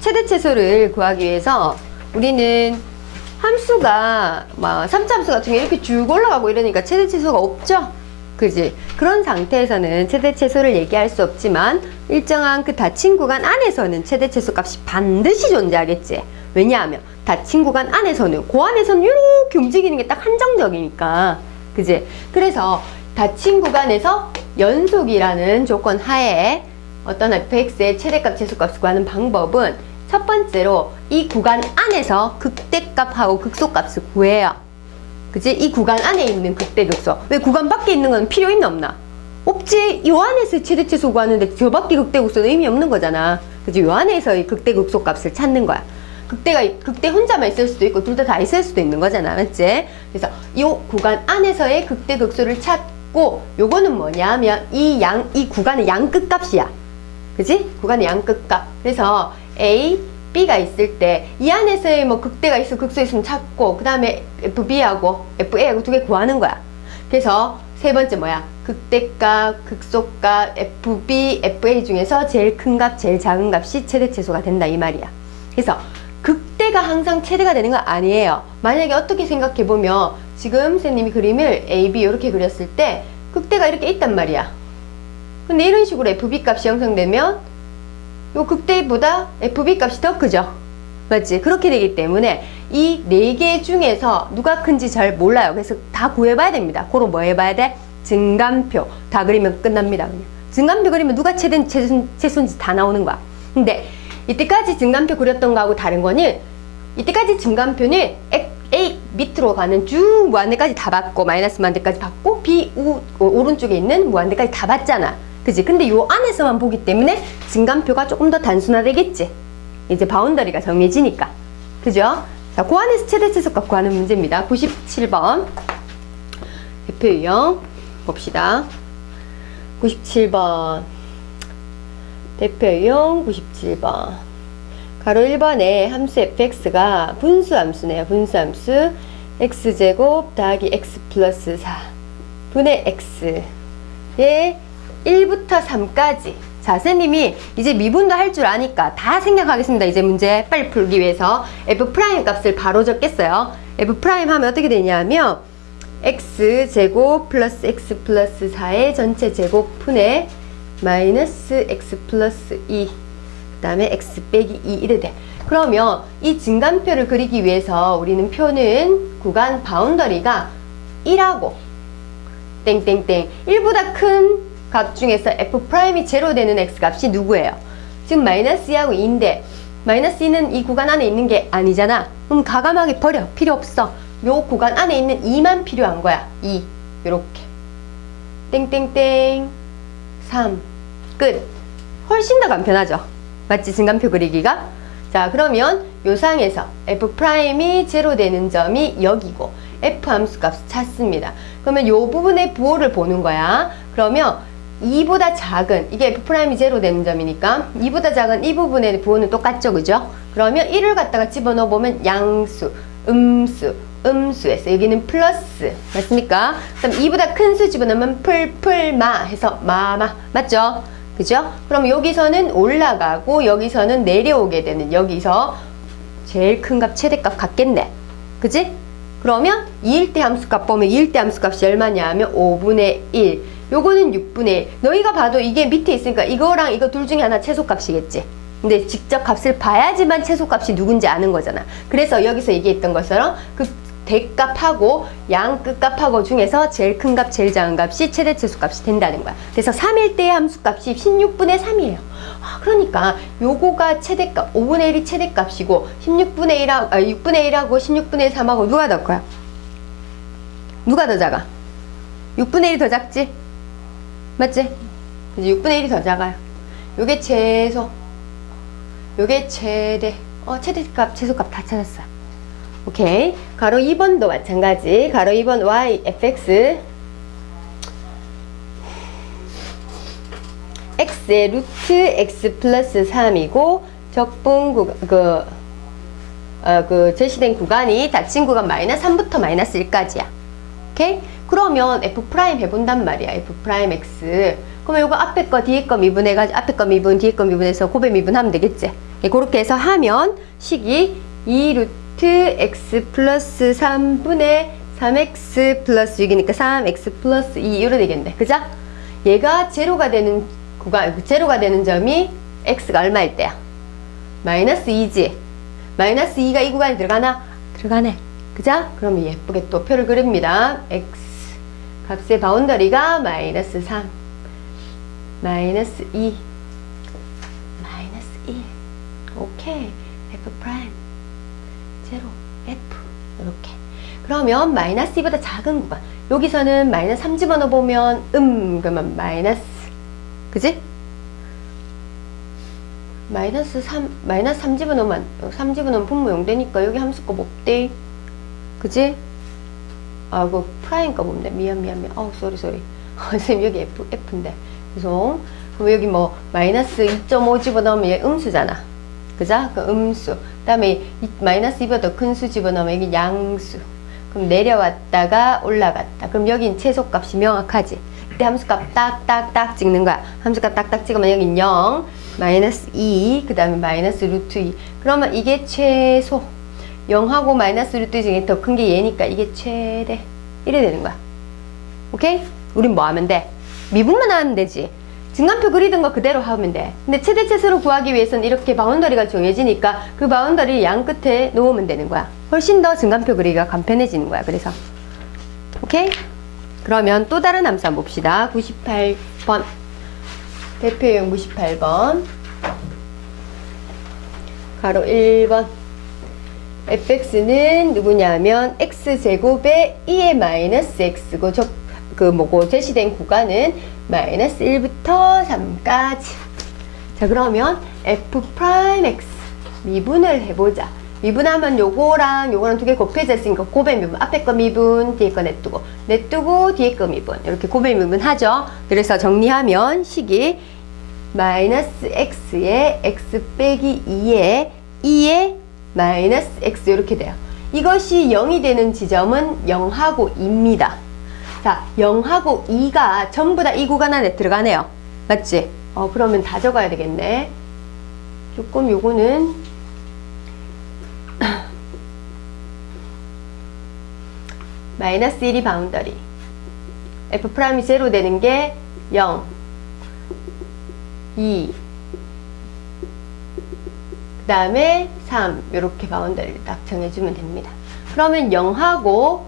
최대최소를 구하기 위해서 우리는 함수가 막 3차 함수 같은 게 이렇게 쭉 올라가고 이러니까 최대최소가 없죠? 그지? 그런 상태에서는 최대최소를 얘기할 수 없지만 일정한 그 닫힌 구간 안에서는 최대최소 값이 반드시 존재하겠지. 왜냐하면 닫힌 구간 안에서는 그 안에서는 이렇게 움직이는 게 딱 한정적이니까. 그지? 그래서 닫힌 구간에서 연속이라는 조건 하에 어떤 fx의 최대값, 최소값을 구하는 방법은 첫 번째로 이 구간 안에서 극대값하고 극소값을 구해요. 그치? 이 구간 안에 있는 극대, 극소. 왜 구간 밖에 있는 건 필요 있나 없나? 없지. 이 안에서 최대, 최소 구하는데 저 밖에 극대, 극소는 의미 없는 거잖아. 그치? 이 안에서의 극대, 극소 값을 찾는 거야. 극대 혼자만 있을 수도 있고 둘 다 있을 수도 있는 거잖아. 맞지? 그래서 이 구간 안에서의 극대, 극소를 찾고 요거는 뭐냐 하면 이 구간의 양끝값이야. 그치? 구간의 양끝값. 그래서 A, B가 있을 때 이 안에서의 뭐 극대가 있어 극소 있으면 찾고 그 다음에 FB하고 FA하고 두 개 구하는 거야. 그래서 세 번째 뭐야? 극대값, 극소값, FB, FA 중에서 제일 큰 값, 제일 작은 값이 최대 최소가 된다 이 말이야. 그래서 극대가 항상 최대가 되는 건 아니에요. 만약에 어떻게 생각해보면 지금 선생님이 그림을 A, B 이렇게 그렸을 때 극대가 이렇게 있단 말이야. 근데 이런 식으로 FB 값이 형성되면 요 극대보다 FB 값이 더 크죠? 맞지? 그렇게 되기 때문에 이 네 개 중에서 누가 큰지 잘 몰라요. 그래서 다 구해봐야 됩니다. 그럼 뭐 해봐야 돼? 증간표. 다 그리면 끝납니다. 그냥. 증간표 그리면 누가 최소인지 다 나오는 거야. 근데 이때까지 증간표 그렸던 거하고 다른 거는 이때까지 증간표는 A 밑으로 가는 쭉 무한대까지 다 받고 마이너스 무한대까지 받고 B 오른쪽에 있는 무한대까지 다 받잖아. 그치? 근데 요 안에서만 보기 때문에 증간표가 조금 더 단순화되겠지. 이제 바운더리가 정해지니까. 그죠? 자, 그 안에서 최대 최소값 구하는 문제입니다. 97번. 대표 유형 봅시다. 97번. 대표 유형 97번. 가로 1번에 함수 fx가 분수함수네요. 분수함수 x제곱 더하기 x 플러스 4 분의 x의 1부터 3까지. 자, 선생님이 이제 미분도 할 줄 아니까 다 생략하겠습니다. 이제 문제 빨리 풀기 위해서 f' 값을 바로 적겠어요. f' 하면 어떻게 되냐면 x제곱 플러스 x 플러스 4의 전체 제곱 분의 마이너스 x 플러스 2 그 다음에 x 빼기 2 이래 돼. 그러면 이 증간표를 그리기 위해서 우리는 표는 구간 바운더리가 1하고 땡땡땡 1보다 큰 값 중에서 f'이 제로 되는 x 값이 누구예요? 지금 마이너스 2하고 2인데 마이너스 2는 이 구간 안에 있는 게 아니잖아. 그럼 가감하게 버려. 필요 없어. 요 구간 안에 있는 2만 필요한 거야. 2 요렇게 땡땡땡 3 끝. 훨씬 더 간편하죠. 맞지? 증간표 그리기가. 자, 그러면 요 상에서 f'이 제로 되는 점이 여기고 f 함수 값을 찾습니다. 그러면 요 부분의 부호를 보는 거야. 그러면 2보다 작은, 이게 f'이 제로 되는 점이니까 2보다 작은 이 부분의 부호는 똑같죠, 그죠? 그러면 1을 갖다가 집어넣어 보면 양수, 음수에서 여기는 플러스, 맞습니까? 그럼 2보다 큰 수 집어넣으면 풀마 해서 마마, 맞죠? 그죠? 그럼 여기서는 올라가고 여기서는 내려오게 되는, 여기서 제일 큰 값 최대값 같겠네. 그지? 그러면 2일 때 함수값 보면 2일 때 함수값이 얼마냐 하면 5분의 1. 요거는 6분의 1. 너희가 봐도 이게 밑에 있으니까 이거랑 이거 둘 중에 하나 최소값이겠지. 근데 직접 값을 봐야지만 최소값이 누군지 아는 거잖아. 그래서 여기서 얘기했던 것처럼 그 대값하고 양 끝값하고 중에서 제일 큰 값, 제일 작은 값이 최대 최소값이 된다는 거야. 그래서 3일 때의 함수값이 16분의 3이에요. 그러니까 요거가 최대값, 5분의 1이 최대값이고 6분의 1하고 16분의 3하고 누가 더 커요? 누가 더 작아? 6분의 1이 더 작지? 맞지? 그치? 6분의 1이 더 작아요. 요게 최소, 요게 최대. 최대값, 최소값 다 찾았어. 오케이. 가로 2번도 마찬가지. 가로 2번 y fx x의 루트 x 플러스 3이고 적분 제시된 구간이 닫힌 구간 마이너스 3부터 마이너스 1까지야. 오케이? 그러면 f' 해본단 말이야. f' x 그러면 요거 앞에 거 뒤에 거 미분해가지고 앞에 거 미분 뒤에 거 미분해서 곱해 미분하면 되겠지. 예, 그렇게 해서 하면 식이 2 루트 x 플러스 3분의 3x 플러스 6이니까 3x 플러스 2 이래 되겠네. 그죠? 얘가 제로가 되는 구간, 제로가 되는 점이 x가 얼마일 때야? 마이너스 2지. 마이너스 2가 이 구간에 들어가나? 들어가네. 그죠? 그러면 예쁘게 또 표를 그립니다. x 값의 바운더리가 마이너스 3, 마이너스 2, 마이너스 1. 오케이. f 프라임 제로 f 이렇게. 그러면 마이너스 2보다 작은 구간. 여기서는 마이너스 3 집어넣어보면 그러면 마이너스, 그지? 마이너스 3 집어넣으면 3 집어넣으면 분모 0 되니까 여기 함수값 없대. 그지? 아, 그 프라임 거 보면 돼. 미안. 쏘리. 선생님 여기 F인데. 죄송. 그럼 여기 뭐 마이너스 2.5 집어넣으면 얘 음수잖아. 그죠? 그 음수. 그 다음에 마이너스 2보다 더 큰 수 집어넣으면 여기 양수. 그럼 내려왔다가 올라갔다. 그럼 여긴 최소값이 명확하지. 이때 함수값 딱딱딱 찍는 거야. 함수값 딱딱 찍으면 여긴 0, 마이너스 2, 그 다음에 마이너스 루트 2. 그러면 이게 최소. 0하고 마이너스 루트 2 중에 더 큰 게 얘니까 이게 최대. 이래 되는 거야. 오케이? 우린 뭐 하면 돼? 미분만 하면 되지. 증간표 그리던 거 그대로 하면 돼. 근데 최대 최소를 구하기 위해서는 이렇게 바운더리가 정해지니까 그 바운더리 양 끝에 놓으면 되는 거야. 훨씬 더 증간표 그리기가 간편해지는 거야. 그래서 오케이? 그러면 또 다른 함수 한번 봅시다. 98번 대표용 98번 가로 1번 fx는 누구냐면 x제곱에 2의 마이너스 x고 제시된 구간은 마이너스 1부터 3까지. 자, 그러면 f 프라임 x 미분을 해보자. 미분하면 요거랑 두 개 곱해졌으니까 곱해 미분. 앞에 거 미분, 뒤에 거 냅두고 뒤에 거 미분. 이렇게 곱해 미분 하죠. 그래서 정리하면 식이 마이너스 x에 x 빼기 2에 마이너스 x 이렇게 돼요. 이것이 0이 되는 지점은 0하고 2입니다. 자, 0하고 2가 전부 다 이 구간 안에 들어가네요. 맞지? 그러면 다 적어야 되겠네. 조금 요거는 마이너스 1이 바운더리. f 프라임이 제로 되는 게 0, 2, 그 다음에 3 이렇게 바운더리를 딱 정해주면 됩니다. 그러면 0하고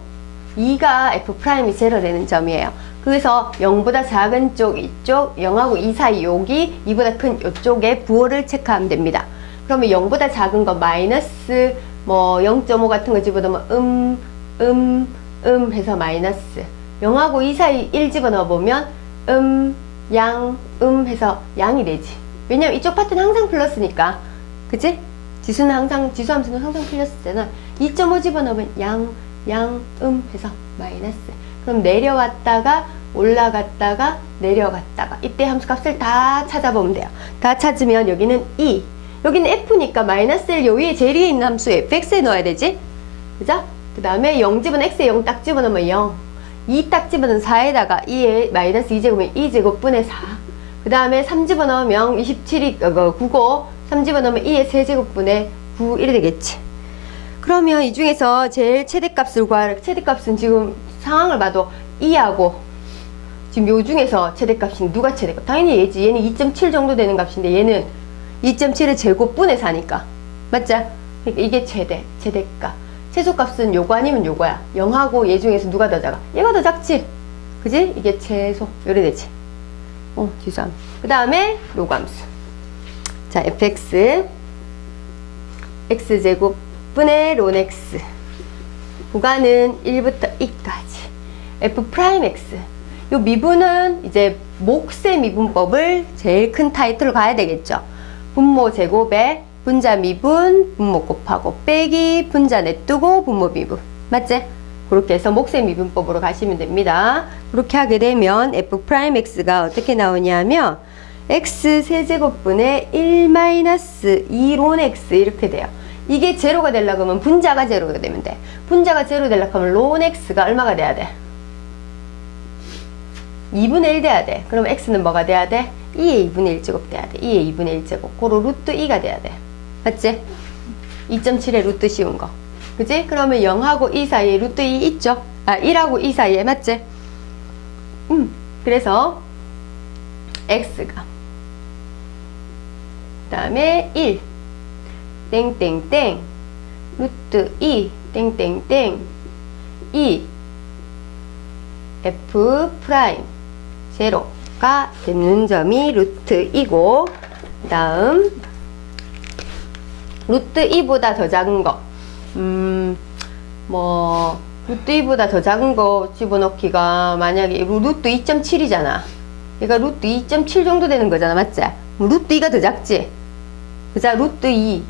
2가 f 프라임이 제로 되는 점이에요. 그래서 0보다 작은 쪽 이쪽, 0하고 2 사이 여기, 2보다 큰 이쪽에 부호를 체크하면 됩니다. 그러면 0보다 작은 거 마이너스 뭐 0.5 같은 거 집어넣으면 해서 마이너스. 0하고 2 사이 1 집어넣어 보면 양, 해서 양이 되지. 왜냐면 이쪽 파트는 항상 플러스니까. 그치? 지수 함수는 항상 플러스잖아. 2.5 집어넣으면 양, 해서 마이너스. 그럼 내려왔다가 올라갔다가 내려갔다가 이때 함수값을 다 찾아보면 돼요. 다 찾으면 여기는 2, 여기는 f니까 마이너스 1 요 위에 제일 위에 있는 함수 fx에 넣어야 되지. 그죠? 그 다음에 0 집어넣으면 x에 0 딱 집어넣으면 0, 2 딱 집어넣으면 4에다가 2에 마이너스 2제곱이면 2제곱분의 4. 그 다음에 3 집어넣으면 27이 9고 3 집어넣으면 2의 세제곱분의 9 이래 되겠지. 그러면 이 중에서 제일 최대값을 구하라. 최대값은 지금 상황을 봐도 2하고 지금 요 중에서 최대값이 누가 최대값? 당연히 얘지. 얘는 2.7 정도 되는 값인데 얘는 2.7을 제곱분의 4니까. 맞죠? 그러니까 이게 최대값. 최소값은 요거 아니면 요거야. 0하고 얘 중에서 누가 더 작아? 얘가 더 작지? 그지? 이게 최소. 요래 되지. 지수함. 그 다음에 요거 함수. 자, fx x제곱 분의 ln x 구간은 1부터 2까지 f 프라임 x. 요 미분은 이제 몫의 미분법을 제일 큰 타이틀로 가야 되겠죠. 분모 제곱에 분자 미분 분모 곱하고 빼기 분자 냅두고 분모 미분. 맞지? 그렇게 해서 몫의 미분법으로 가시면 됩니다. 그렇게 하게 되면 f 프라임 x가 어떻게 나오냐면 x 세제곱분의 1 마이너스 2 ln x 이렇게 돼요. 이게 제로가 되려고 하면 분자가 제로가 되면 돼. 분자가 제로 되려고 하면 ln x가 얼마가 돼야 돼? 2분의 1 돼야 돼. 그럼 x는 뭐가 돼야 돼? 2의 2분의 1제곱 돼야 돼. 2의 2분의 1제곱. 고로 루트 2가 돼야 돼. 맞지? 2.7의 루트 씌운 거. 그지? 그러면 0하고 2 사이에 루트 2 있죠? 1하고 2 사이에 맞지? 그래서 x가 그 다음에 1 땡땡땡 루트 2 땡땡땡 2 f 프라임 제로가 되는 점이 루트 2고 그 다음 루트 2보다 더 작은 거 뭐 루트 2보다 더 작은 거 집어넣기가 만약에 루트 2.7이잖아. 얘가 루트 2.7 정도 되는 거잖아. 맞지? 루트 2가 더 작지? 그자 루트 2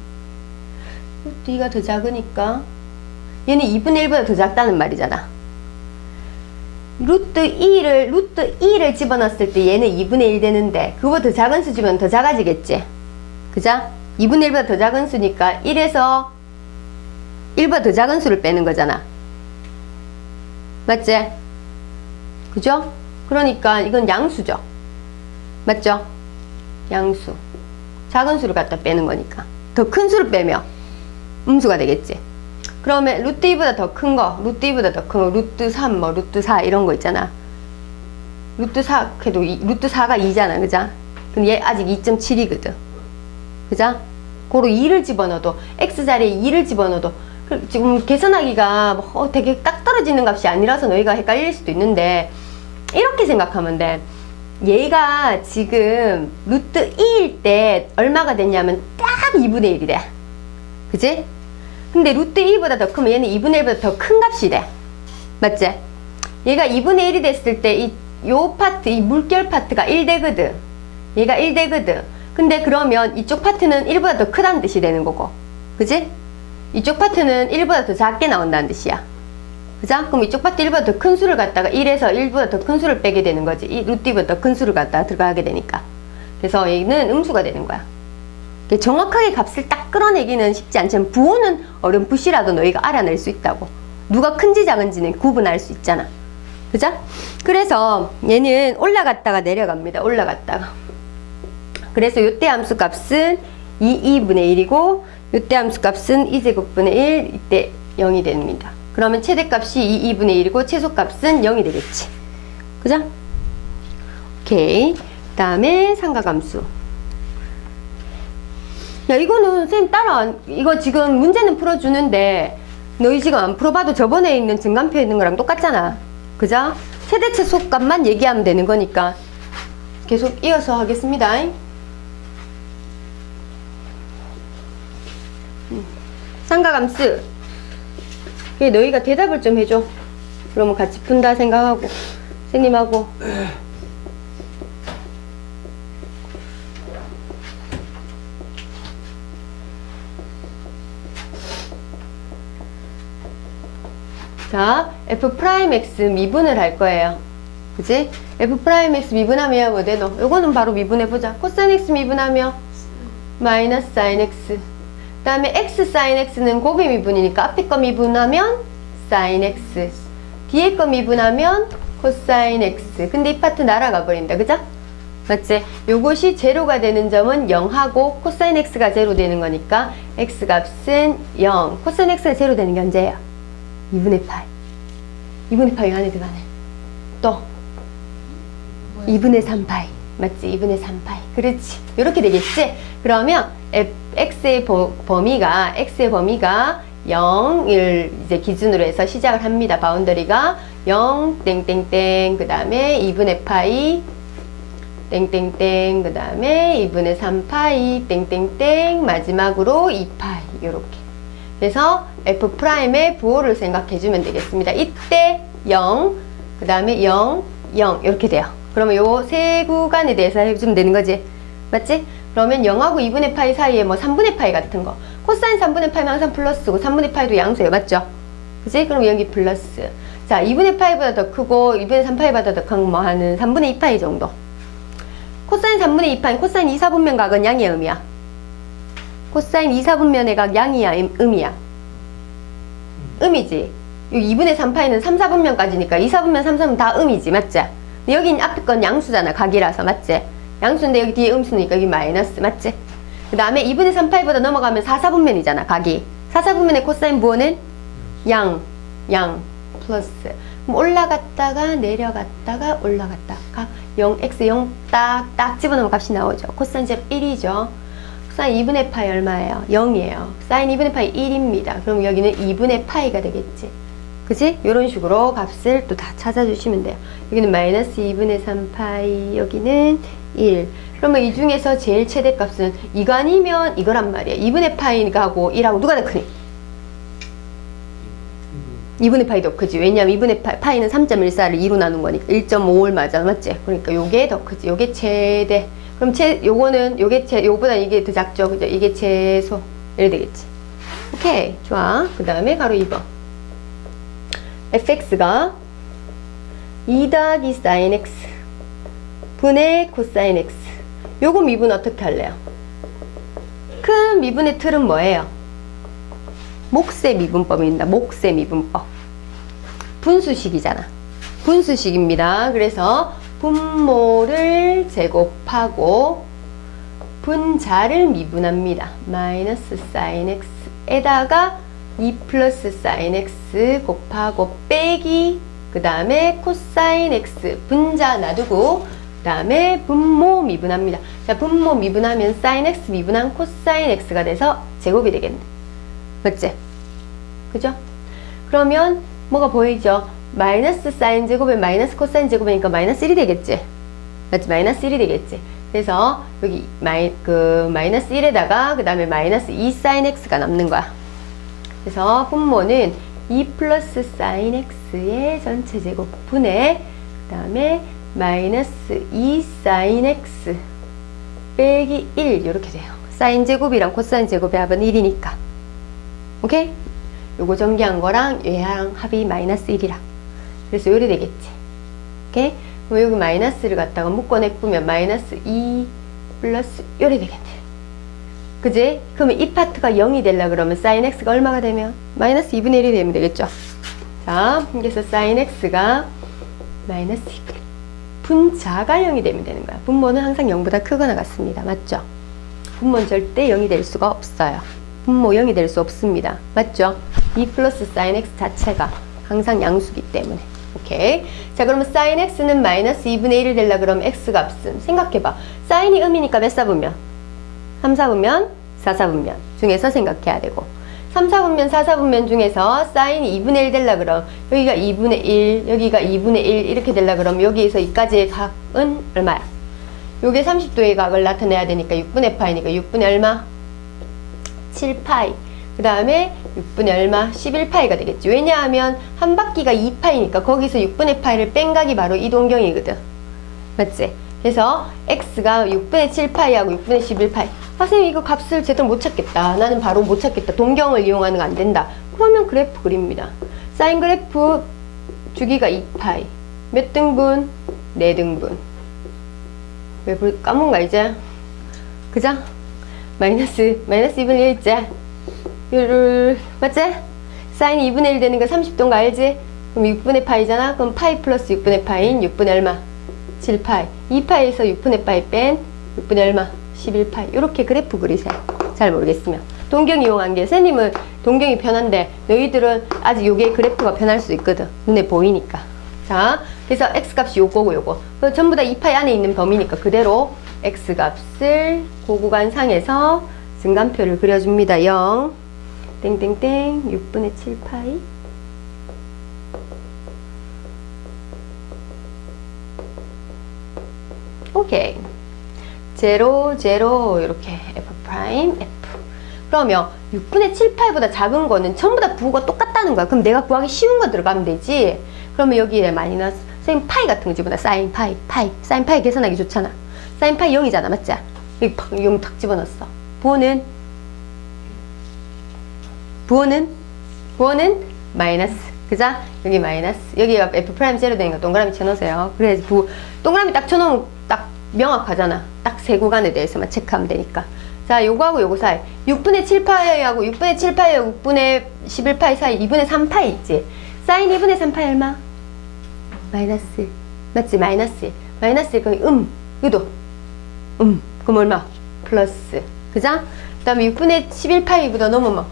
루트 2가 더 작으니까 얘는 2분의 1보다 더 작다는 말이잖아. 루트 2를 집어넣었을 때 얘는 2분의 1 되는데 그거보다 더 작은 수 집어넣으면 더 작아지겠지? 그자? 2분의 1보다 더 작은 수니까 1에서 1보다 더 작은 수를 빼는 거잖아. 맞지? 그죠? 그러니까 이건 양수죠. 맞죠? 양수. 작은 수를 갖다 빼는 거니까. 더 큰 수를 빼면 음수가 되겠지. 그러면 루트 2보다 더 큰 거, 루트 2보다 더 큰 거, 루트 3, 뭐 루트 4 이런 거 있잖아. 루트 4 해도 루트 4가 2잖아. 그죠? 근데 얘 아직 2.7이거든. 그죠? 고로 2를 집어넣어도 x 자리에 2를 집어넣어도 지금 계산하기가 뭐 되게 딱 떨어지는 값이 아니라서 너희가 헷갈릴 수도 있는데 이렇게 생각하면 돼. 얘가 지금 루트 2일 때 얼마가 됐냐면 딱 2분의 1이래. 그지? 근데 루트 2보다 더 크면 얘는 2분의 1보다 더 큰 값이 돼. 맞지? 얘가 2분의 1이 됐을 때 요 파트, 이 물결 파트가 1 되거든. 얘가 1 되거든. 근데 그러면 이쪽 파트는 1보다 더 크다는 뜻이 되는 거고. 그지? 이쪽 파트는 1보다 더 작게 나온다는 뜻이야. 그죠? 그럼 이쪽 파트 1보다 더 큰 수를 갖다가 1에서 1보다 더 큰 수를 빼게 되는 거지. 이 루트 2보다 더 큰 수를 갖다가 들어가게 되니까. 그래서 얘는 음수가 되는 거야. 정확하게 값을 딱 끌어내기는 쉽지 않지만 부호는 어렴풋이라도 너희가 알아낼 수 있다고. 누가 큰지 작은지는 구분할 수 있잖아. 그죠? 그래서 얘는 올라갔다가 내려갑니다. 올라갔다가. 그래서 요때 함수 값은 2분의 1이고 요때 함수 값은 2제곱분의 1 이때 0이 됩니다. 그러면 최대값이 2분의 1이고 최소값은 0이 되겠지. 그죠? 오케이. 그 다음에 삼각함수. 야, 이거는 선생님 따라 이거 지금 문제는 풀어주는데 너희 지금 안 풀어봐도 저번에 있는 증간표에 있는 거랑 똑같잖아. 그죠? 최대 최소값만 얘기하면 되는 거니까 계속 이어서 하겠습니다. 삼각함수. 너희가 대답을 좀 해줘. 그러면 같이 푼다 생각하고 선생님하고. 자, f'x 미분을 할 거예요. 그지? f'x 미분하면 뭐 되노? 요거는 바로 미분해보자. 코사인 x 미분하면 마이너스 사인 x. 그 다음에 x 사인 x는 곱의 미분이니까 앞에 거 미분하면 사인 x. 뒤에 거 미분하면 코사인 x. 근데 이 파트 날아가 버린다. 그죠? 맞지? 요것이 제로가 되는 점은 0하고 코사인 x가 제로 되는 거니까 x 값은 0. 코사인 x가 제로 되는 게 언제예요? 2분의 파이. 2분의 파이 안에 들어가네. 또 2분의 3파이. 맞지? 2분의 3파이. 그렇지. 이렇게 되겠지? 그러면 x의 범위가 0을 이제 기준으로 해서 시작을 합니다. 바운더리가 0 땡땡땡 그 다음에 2분의 파이 땡땡땡 그 다음에 2분의 3파이 땡땡땡 마지막으로 2파이 요렇게. 그래서 f'의 부호를 생각해주면 되겠습니다. 이때 0, 그 다음에 0, 0 이렇게 돼요. 그러면 요 세 구간에 대해서 해주면 되는 거지. 맞지? 그러면 0하고 2분의 파이 사이에 뭐 3분의 파이 같은 거. 코사인 3분의 파이면 항상 플러스고 3분의 파이도 양수예요. 맞죠? 그치? 그럼 여기 플러스. 자, 2분의 파이보다 더 크고 2분의 3파이보다 더 큰 뭐 하는 3분의 2파이 정도. 코사인 3분의 2파이, 코사인 2, 4분면 각은 양이야, 음이야? 코사인 2, 4분면의 각 양이야, 음이야? 음이지. 요 2분의 3파이는 3, 4분면까지니까 2, 4분면, 3, 4분 다 음이지. 맞지? 근데 여긴 앞에 건 양수잖아. 각이라서. 맞지? 양수인데 여기 뒤에 음수니까 여기 마이너스. 맞지? 그 다음에 2분의 3파이보다 넘어가면 4, 4분면이잖아. 각이. 4, 4분면의 코사인 부호는 양 플러스. 그럼 올라갔다가 내려갔다가 올라갔다가 0x 0 딱 집어넣으면 값이 나오죠. 코사인 제곱 1이죠. 사인 2분의 파이 얼마예요? 0이에요. 사인 2분의 파이 1입니다. 그럼 여기는 2분의 파이가 되겠지. 그지? 이런 식으로 값을 또 다 찾아주시면 돼요. 여기는 마이너스 2분의 3파이, 여기는 1. 그러면 이 중에서 제일 최대값은 이거 아니면 이거란 말이야. 2분의 파이하고 1하고 누가 더 크니? 2분의 파이도 크지. 왜냐면 2분의 파이는 3.14를 2로 나눈 거니까 1.5를 맞아. 맞지? 그러니까 요게 더 크지. 요게 최대. 그럼 요거는 요거보다 이게 더 작죠. 그죠? 이게 최소. 이래 되겠지. 오케이. 좋아. 그 다음에 가로 2번. fx가 2 더하기 sin x 분의 코사인 x. 요거 미분 어떻게 할래요? 큰 미분의 틀은 뭐예요? 몫의 미분법입니다. 몫의 미분법. 분수식이잖아. 분수식입니다. 그래서 분모를 제곱하고 분자를 미분합니다. 마이너스 sin x에다가 2 플러스 sin x 곱하고 빼기 그 다음에 코사인 x 분자 놔두고 그 다음에 분모 미분합니다. 자, 분모 미분하면 sin x 미분한 코사인 x가 돼서 제곱이 되겠네. 맞지? 그죠? 그러면 뭐가 보이죠? 마이너스 사인 제곱에 마이너스 코사인 제곱이니까 마이너스 1이 되겠지? 맞지? 마이너스 1이 되겠지? 그래서 여기 마이너스 1에다가 그 다음에 마이너스 2 사인 x가 남는 거야. 그래서 분모는 2 플러스 사인 x의 전체 제곱 분의 그 다음에 마이너스 2 사인 x 빼기 1 이렇게 돼요. 사인 제곱이랑 코사인 제곱의 합은 1이니까. 오케이? 요거 전개한 거랑 얘랑 합이 마이너스 1이라. 그래서 요리 되겠지. 오케이? 그럼 여기 마이너스를 갖다가 묶어내쁘면 마이너스 2 플러스 요리 되겠네. 그지? 그러면 이 파트가 0이 되려 그러면 sin x가 얼마가 되면? 마이너스 2분의 1이 되면 되겠죠. 자, 그래서 sin x가 마이너스 2분의 1. 분자가 0이 되면 되는 거야. 분모는 항상 0보다 크거나 같습니다. 맞죠? 분모는 절대 0이 될 수가 없어요. 분모 0이 될 수 없습니다. 맞죠? 2 플러스 sin x 자체가 항상 양수기 때문에. 오케이. 자, 그러면 sin x는 마이너스 2분의 1이 되려 그러면 x 값은 생각해봐. sin이 음이니까 몇 사분면? 3, 4분면, 4, 4분면 중에서 생각해야 되고 3, 4분면, 4, 4분면 중에서 사인이 2분의 1 되려 그럼 여기가 2분의 1, 여기가 2분의 1 이렇게 되려 그러면 여기에서 여기까지의 각은 얼마야? 요게 30도의 각을 나타내야 되니까 6분의 파이니까 6분의 얼마? 7파이. 그 다음에 6분의 얼마? 11파이가 되겠지. 왜냐하면 한 바퀴가 2파이니까 거기서 6분의 파이를 뺀 각이 바로 이 동경이거든. 맞지? 그래서 x가 6분의 7파이하고 6분의 11파이. 아, 선생님 이거 값을 제대로 못 찾겠다. 나는 바로 못 찾겠다. 동경을 이용하는 거 안 된다. 그러면 그래프 그립니다. 사인 그래프 주기가 2파이. 몇 등분? 4등분. 왜 까먹은가 이제? 그죠? 마이너스 2분의 1 있지? 맞지? 사인 2분의 1 되는 거 30도인 거 알지? 그럼 6분의 파이잖아? 그럼 파이 플러스 6분의 파이인 6분의 얼마? 7파이. 2파이에서 6분의 파이 뺀 6분의 얼마? 11파이. 이렇게 그래프 그리세요. 잘 모르겠으면. 동경 이용한 게 선생님은 동경이 편한데 너희들은 아직 요게 그래프가 편할 수 있거든. 눈에 보이니까. 자, 그래서 x값이 요거고 요거. 전부 다 2파이 안에 있는 범위니까 그대로 x값을 고구간 상에서 증간표를 그려줍니다. 0 땡땡땡 6분의 7파이 오케이. 0, 0 이렇게 f 프라임 f. 그러면 6분의 7파이보다 작은 거는 전부 다 부호가 똑같다는 거야. 그럼 내가 구하기 쉬운 거 들어가면 되지. 그러면 여기에 마이너스 선생님 파이 같은 거 집어넣어. 사인 파이 사인 파이 계산하기 좋잖아. 사인 파이 0이잖아. 맞지? 여기 0 탁 집어넣었어. 부호는 마이너스. 그죠? 여기 마이너스. 여기가 f 프라임 제로 되니까 동그라미 쳐놓으세요. 그래야지 동그라미 딱 쳐놓으면 딱 명확하잖아. 딱 세 구간에 대해서만 체크하면 되니까. 자, 요거하고 요거 사이 6분의 7파이하고 6분의 7파이하고 6분의 11파이 사이 2분의 3파이 있지. 사인 2분의 3파이 얼마? 마이너스 맞지? 마이너스 1. 마이너스 1 그럼 이것도 그럼 얼마? 플러스. 그죠? 그 다음에 6분의 11파이보다 넘으면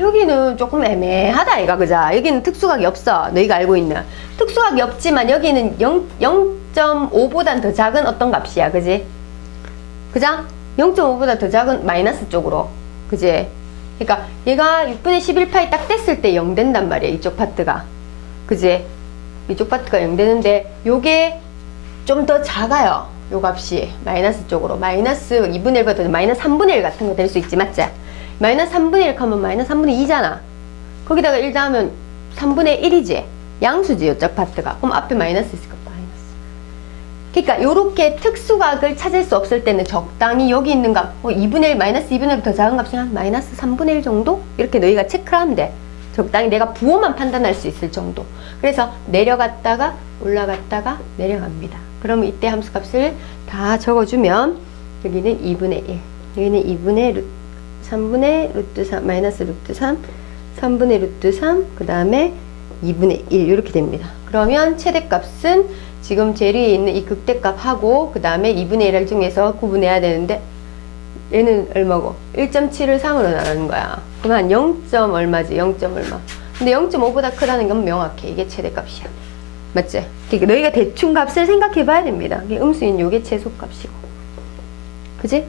여기는 조금 애매하다 이가 그죠? 여기는 특수각이 없어. 너희가 알고 있는 특수각이 없지만 여기는 0.5보단 더 작은 어떤 값이야. 그지? 그죠? 0.5보다 더 작은 마이너스 쪽으로. 그지? 그러니까 얘가 6분의 11파이 딱 됐을 때 0 된단 말이야. 이쪽 파트가. 그지? 이쪽 파트가 0 되는데 요게 좀 더 작아요. 요 값이 마이너스 쪽으로 마이너스 2분의 1보다 마이너스 3분의 1 같은 거 될 수 있지. 맞지? 마이너스 3분의 1 하면 마이너스 3분의 2잖아. 거기다가 1 더하면 3분의 1이지. 양수지 요쪽 파트가. 그럼 앞에 마이너스 있을 거다. 마이너스. 그러니까 요렇게 특수각을 찾을 수 없을 때는 적당히 여기 있는 값 2분의 1 마이너스 2분의 1 더 작은 값이 한 마이너스 3분의 1 정도? 이렇게 너희가 체크를 하면 돼. 적당히 내가 부호만 판단할 수 있을 정도. 그래서 내려갔다가 올라갔다가 내려갑니다. 그러면 이때 함수값을 다 적어주면 여기는 2분의 1, 여기는 2분의 3분의 루트 3, 마이너스 루트 3, 3분의 루트 3, 그 다음에 2분의 1 이렇게 됩니다. 그러면 최대값은 지금 제일 위에 있는 이 극대값하고 그 다음에 2분의 1을 중에서 구분해야 되는데 얘는 얼마고? 1.7을 3으로 나누는 거야. 그럼 한 0. 얼마지? 0. 얼마. 근데 0.5보다 크다는 건 명확해. 이게 최대값이야. 맞지? 그러니까 너희가 대충 값을 생각해 봐야 됩니다. 이게 음수인 요게 최소값이고. 그지?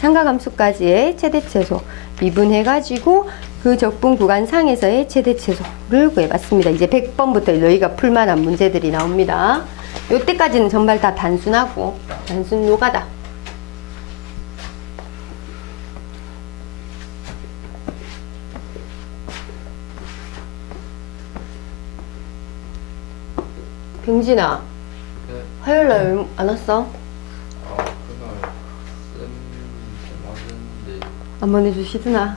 삼각함수까지의 최대 최소 미분해가지고 그 적분 구간 상에서의 최대 최소를 구해봤습니다. 이제 100번부터 너희가 풀만한 문제들이 나옵니다. 요때까지는 정말 다 단순하고 단순 노가다. 병진아, 네. 화요일날 안 왔어? 그날 쌤 맞았는데 안 보내주시드나?